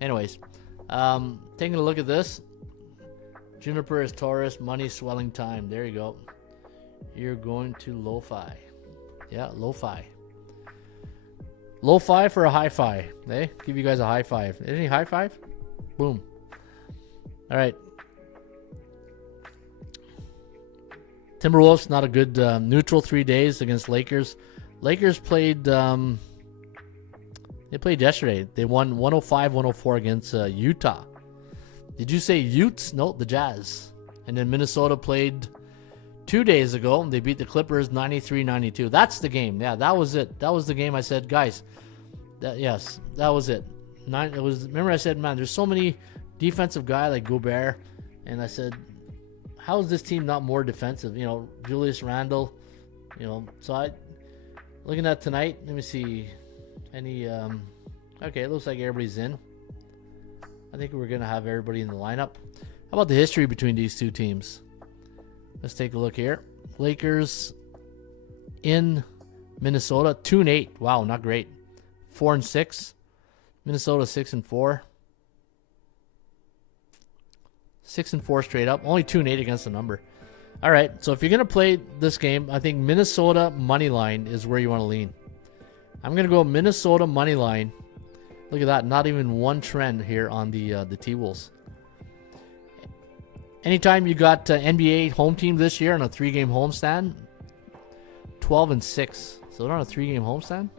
Anyways, taking a look at this. Juniper is Taurus, money swelling time. There you go. You're going to lo-fi. Yeah, lo-fi. Low-fi for a high-fi. Hey, give you guys a high five. Any high five? Boom. All right. Timberwolves, not a good neutral 3 days against Lakers. Lakers played, they played yesterday. They won 105-104 against Utah. Did you say Utes? No, the Jazz. And then Minnesota played 2 days ago. They beat the Clippers 93-92. That's the game. Yeah, that was it. That was the game I said, guys. Yes, that was it. Remember I said, man, there's so many defensive guy like Gobert, and I said, how is this team not more defensive? You know, Julius Randle, you know. So looking at tonight, let me see any. Okay, it looks like everybody's in. I think we're gonna have everybody in the lineup. How about the history between these two teams? Let's take a look here. Lakers in Minnesota, 2-8. Wow, not great. 4-6. Minnesota 6-4. 6-4 straight up. Only 2-8 against the number. All right, so if you're gonna play this game, I think Minnesota money line is where you want to lean. I'm gonna go Minnesota money line. Look at that, not even one trend here on the T-Wolves. Anytime you got NBA home team this year on a 3-game homestand, 12-6. So they're on a 3-game homestand.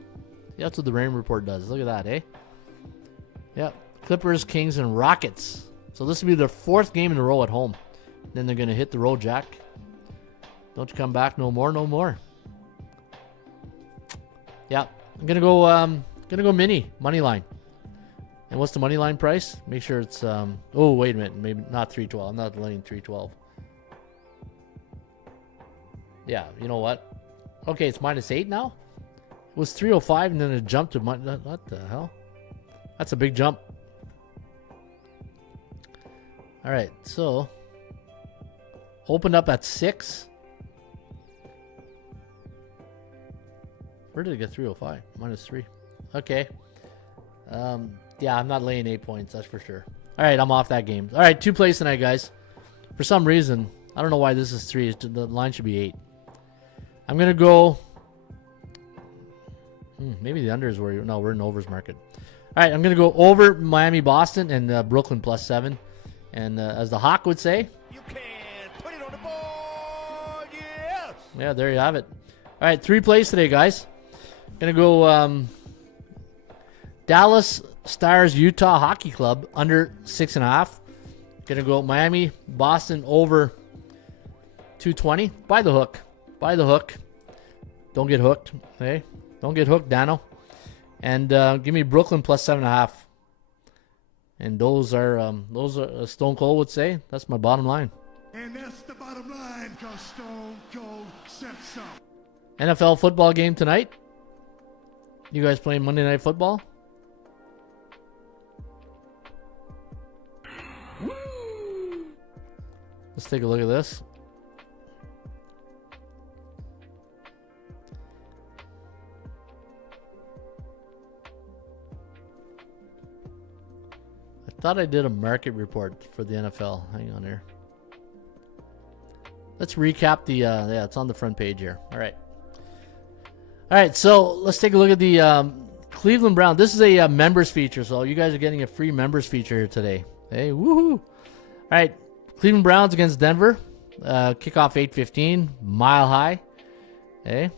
Yeah, that's what the Raymond report does. Look at that, eh? Yep. Clippers, Kings, and Rockets. So this will be their 4th game in a row at home. Then they're gonna hit the road, Jack. Don't you come back no more, no more. Yeah, I'm gonna go mini money line. And what's the money line price? Make sure it's oh, wait a minute, maybe not 312. I'm not letting 312. Yeah, you know what? Okay, it's -8 now. It was 305 and then it jumped to what the hell? That's a big jump. All right, so opened up at 6. Where did it get 305? -3. Okay. Yeah, I'm not laying 8 points, that's for sure. All right, I'm off that game. All right, 2 plays tonight, guys. For some reason, I don't know why this is 3. The line should be 8. I'm going to go... maybe the under is where... No, we're in overs market. All right, I'm going to go over Miami, Boston, and Brooklyn +7. And as the Hawk would say... You can put it on the board, yes! Yeah, there you have it. All right, 3 plays today, guys. Going to go Dallas Stars, Utah Hockey Club, under 6.5. Going to go Miami, Boston, over 220. By the hook. By the hook. Don't get hooked. Hey, don't get hooked, Dano. And give me Brooklyn +7.5. And those are Stone Cold would say, that's my bottom line. And that's the bottom line, because Stone Cold said so. NFL football game tonight. You guys playing Monday Night Football? Let's take a look at this. I thought I did a market report for the NFL. Hang on here. let's recap the yeah, it's on the front page here. All right, so let's take a look at the Cleveland Browns. This is a members feature, so you guys are getting a free members feature here today. Hey, woohoo! All right, Cleveland Browns against Denver. Kickoff 8:15, Mile High. Okay,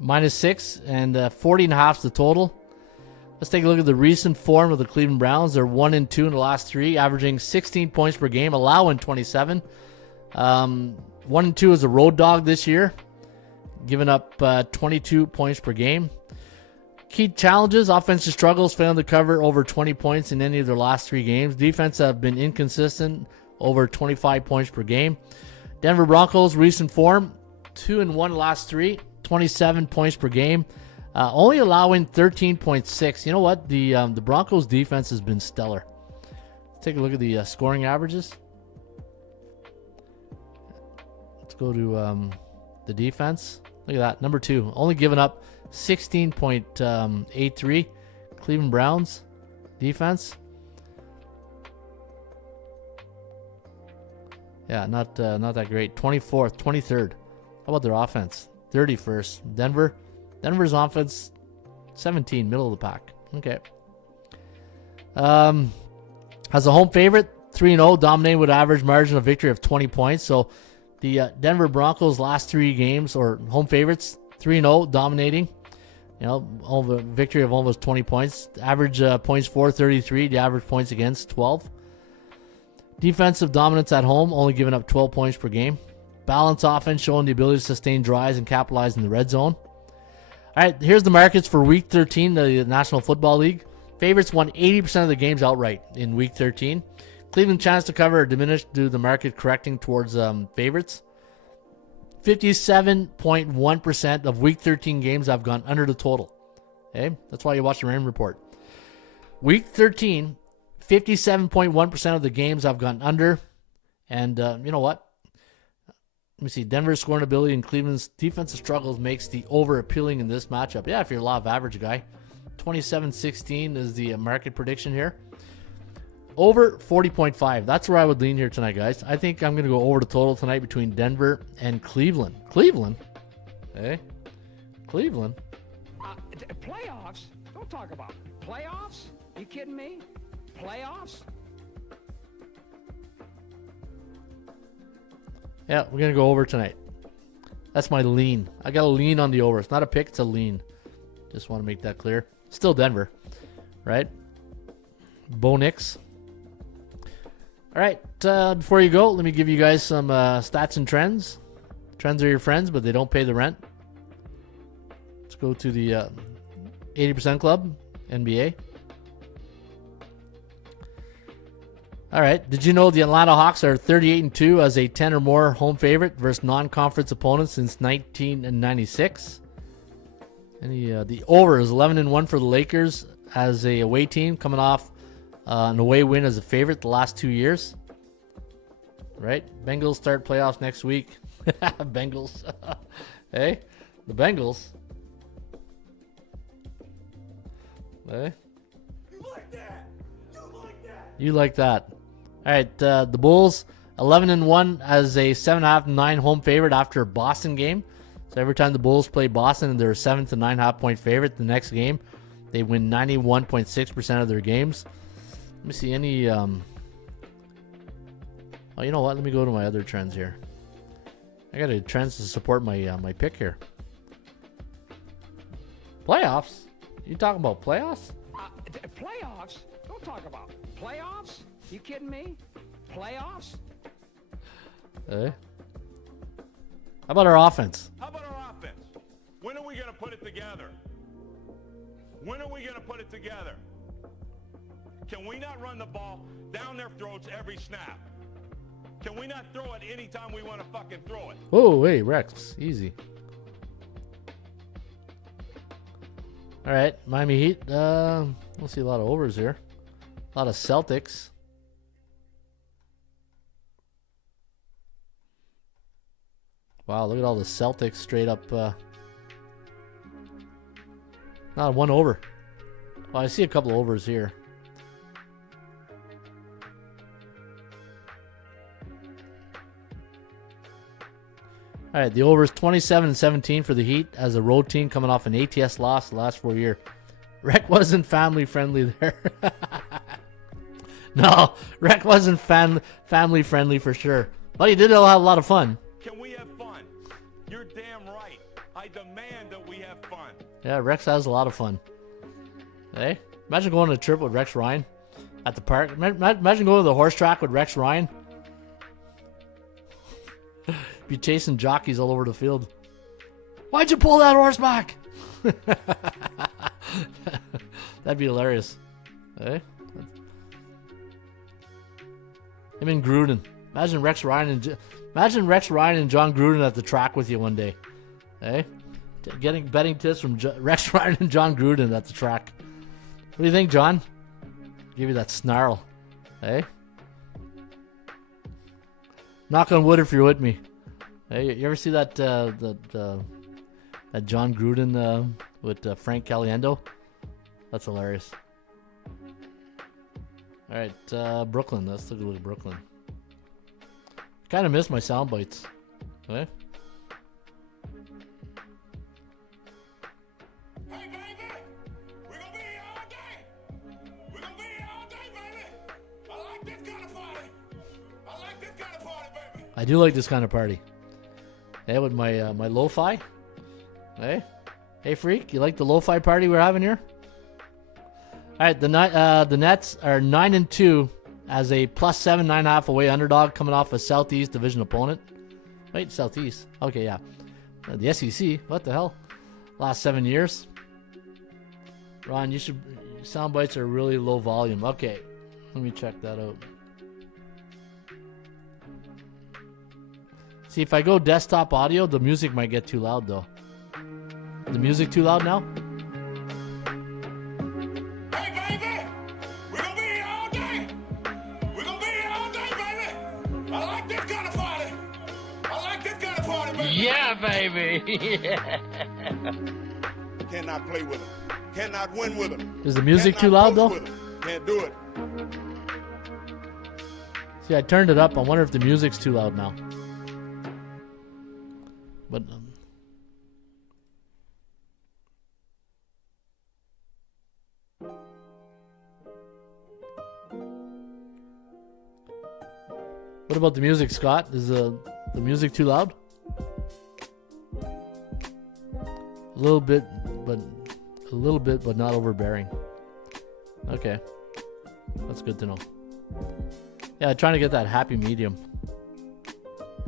-6 and 40.5 is the total. Let's take a look at the recent form of the Cleveland Browns. They're 1-2 in the last 3, averaging 16 points per game, allowing 27. 1-2 as a road dog this year, giving up 22 points per game. Key challenges: offensive struggles, failing to cover over 20 points in any of their last 3 games. Defense have been inconsistent, over 25 points per game. Denver Broncos recent form: 2-1 last 3, 27 points per game. Only allowing 13.6. You know what? The Broncos defense has been stellar. Let's take a look at the scoring averages. Let's go to the defense. Look at that. Number 2. Only giving up 16.83. Cleveland Browns defense. Yeah, not that great. 24th, 23rd. How about their offense? 31st. Denver's offense, 17, middle of the pack. Okay. As a home favorite, 3-0, dominating with average margin of victory of 20 points. So the Denver Broncos last 3 games, or home favorites, 3-0, dominating. You know, over victory of almost 20 points. Average points for 33. The average points against 12. Defensive dominance at home, only giving up 12 points per game. Balanced offense, showing the ability to sustain drives and capitalize in the red zone. All right, here's the markets for Week 13, the National Football League. Favorites won 80% of the games outright in Week 13. Cleveland chance to cover diminished due to the market correcting towards favorites. 57.1% of Week 13 games have gone under the total. Okay, that's why you watch the Raymond Report. Week 13, 57.1% of the games have gone under. And you know what? Let me see. Denver's scoring ability and Cleveland's defensive struggles makes the over appealing in this matchup. Yeah, if you're a law of average guy. 27-16 is the market prediction here. Over 40.5. That's where I would lean here tonight, guys. I think I'm going to go over the total tonight between Denver and Cleveland. Cleveland? Hey? Cleveland? Playoffs? Don't talk about playoffs. You kidding me? Playoffs? Yeah, we're going to go over tonight. That's my lean. I got a lean on the over. It's not a pick, it's a lean. Just want to make that clear. Still Denver, right? Bo Nix. All right, before you go, let me give you guys some stats and trends. Trends are your friends, but they don't pay the rent. Let's go to the 80% Club, NBA. All right. Did you know the Atlanta Hawks are 38-2 as a 10 or more home favorite versus non-conference opponents since 1996? And the over is 11-1 for the Lakers as a away team, coming off an away win as a favorite the last 2 years. Right? Bengals start playoffs next week. Bengals. Hey, the Bengals. Hey. You like that? You like that? You like that. All right, the Bulls 11-1 as a 7.5-9 home favorite after a Boston game. So every time the Bulls play Boston and they're a 7 to 9.5 point favorite, the next game they win 91.6% of their games. Let me see any. Oh, you know what? Let me go to my other trends here. I got a trends to support my my pick here. Playoffs? You talking about playoffs? Playoffs? Don't talk about playoffs. You kidding me? Playoffs? How about our offense? How about our offense? When are we going to put it together? When are we going to put it together? Can we not run the ball down their throats every snap? Can we not throw it anytime we want to fucking throw it? Oh, hey, Rex. Easy. All right, Miami Heat. We'll see a lot of overs here. A lot of Celtics. Wow, look at all the Celtics straight up. Not one over. Well, I see a couple overs here. All right, the over is 27-17 for the Heat as a road team coming off an ATS loss the last 4 years. Rec wasn't family friendly there. No, Rec wasn't family friendly for sure. But he did have a lot of fun. Can we have fun? You're damn right. I demand that we have fun. Yeah, Rex has a lot of fun. Hey, imagine going on a trip with Rex Ryan at the park. Imagine going to the horse track with Rex Ryan. Be chasing jockeys all over the field. Why'd you pull that horse back? That'd be hilarious. Hey? Him and Gruden. Imagine Rex Ryan and John Gruden at the track with you one day. Hey? Getting betting tips from Rex Ryan and John Gruden at the track. What do you think, John? Give you that snarl. Hey? Knock on wood if you're with me. Hey, you ever see that that John Gruden with Frank Caliendo? That's hilarious. All right, Brooklyn. Let's take a look at Brooklyn. Kind of miss my sound bites. Okay. Hey, baby! We're gonna be here all day! We're gonna be here all day, baby! I like this kind of party! I like this kind of party, baby! I do like this kind of party. Hey, with my my lo-fi. Hey, freak! You like the lo-fi party we're having here? All right, the Nets are 9-2 as a plus 7.5 away underdog coming off a Southeast Division opponent. Wait, Southeast? Okay, yeah. The SEC. What the hell? Last 7 years. Ron, sound bites are really low volume. Okay, let me check that out. See, if I go desktop audio, the music might get too loud though. The music too loud now? Hey, baby! We're gonna be here all day! We're gonna be here all day, baby! I like this kind of party! I like this kind of party, baby! Yeah, baby! Cannot play with them. Cannot win with them. Is the music too loud though? Can't do it. See, I turned it up. I wonder if the music's too loud now. But what about the music, Scott? Is the music too loud? A little bit, but not overbearing. Okay, that's good to know. Yeah, trying to get that happy medium.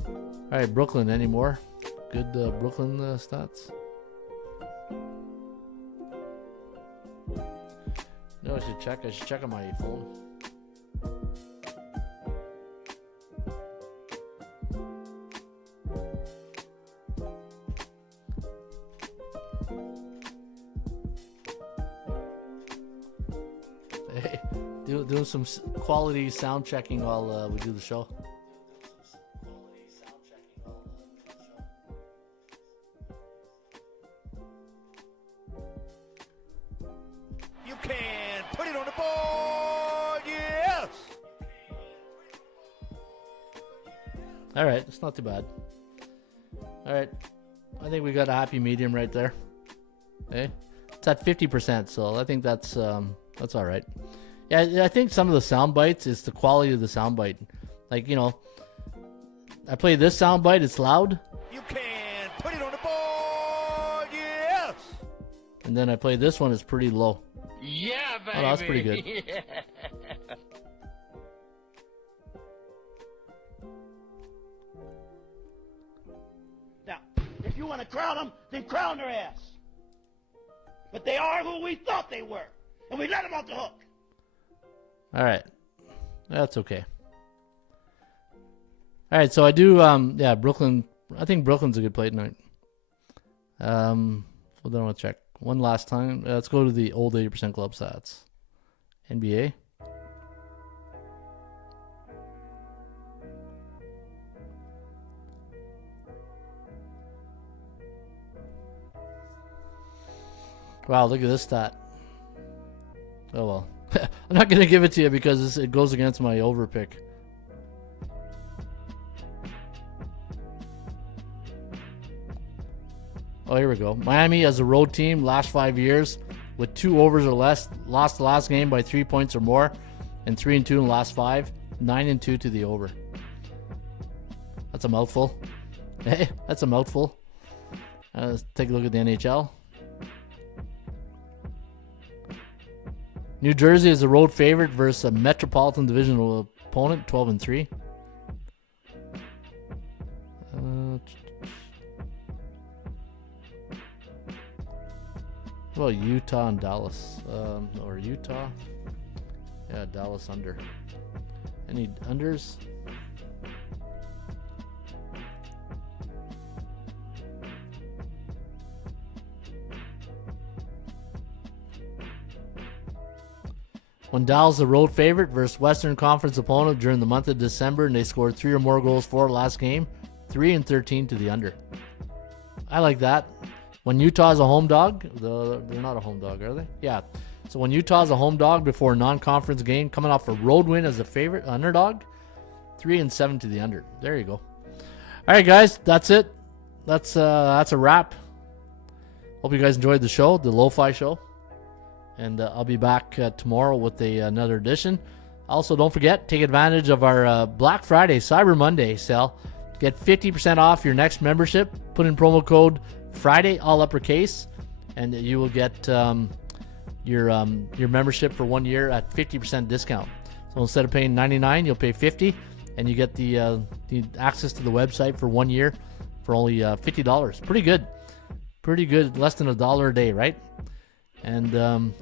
All right, Brooklyn. Any more good Brooklyn stats? No, I should check. I should check on my phone. Hey, doing some quality sound checking while we do the show. You can put it on the board, yes! All right, it's not too bad. All right, I think we got a happy medium right there. Okay, it's at 50%, so I think that's all right. Yeah, I think some of the sound bites is the quality of the sound bite. Like, you know, I play this sound bite, it's loud. You can put it on the board, yes! And then I play this one, it's pretty low. Yeah, baby. Oh, that's pretty good. Now, if you want to crown them, then crown their ass. But they are who we thought they were, and we let them off the hook. All right, that's okay. All right, so I do, yeah, Brooklyn. I think Brooklyn's a good play tonight. Well, then I want to check one last time. Let's go to the old 80% club stats. NBA. Wow, look at this stat. Oh well. I'm not going to give it to you because it goes against my overpick. Oh, here we go. Miami as a road team last 5 years with 2 overs or less, lost the last game by 3 points or more, and 3-2 in the last 5, 9-2 to the over. That's a mouthful. Hey, that's a mouthful. Let's take a look at the NHL. New Jersey is a road favorite versus a Metropolitan Divisional opponent, 12-3. What about Utah and Dallas? Or Utah? Yeah, Dallas under. Any unders? When Dallas is a road favorite versus Western Conference opponent during the month of December and they scored 3 or more goals for last game, 3-13 to the under. I like that. When Utah is a home dog, they're not a home dog, are they? Yeah. So when Utah is a home dog before a non-conference game, coming off a road win as a favorite underdog, 3-7 to the under. There you go. All right, guys, that's it. That's a wrap. Hope you guys enjoyed the show, the Lo-Fi show. And I'll be back tomorrow with another edition. Also, don't forget, take advantage of our Black Friday, Cyber Monday sale. Get 50% off your next membership. Put in promo code Friday, all uppercase, and you will get your membership for 1 year at 50% discount. So instead of paying $99, you'll pay $50, and you get the access to the website for 1 year for only $50. Pretty good. Pretty good. Less than $1 a day, right? And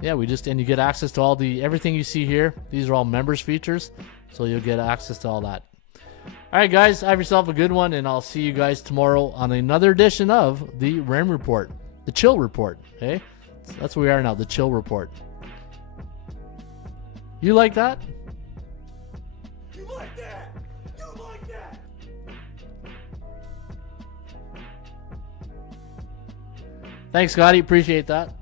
yeah, you get access to all everything you see here. These are all members features, so you'll get access to all that. All right, guys, have yourself a good one, and I'll see you guys tomorrow on another edition of the Ram Report, the Chill Report. Okay, that's where we are now, the Chill Report. You like that? You like that? You like that? Thanks, Scotty. Appreciate that.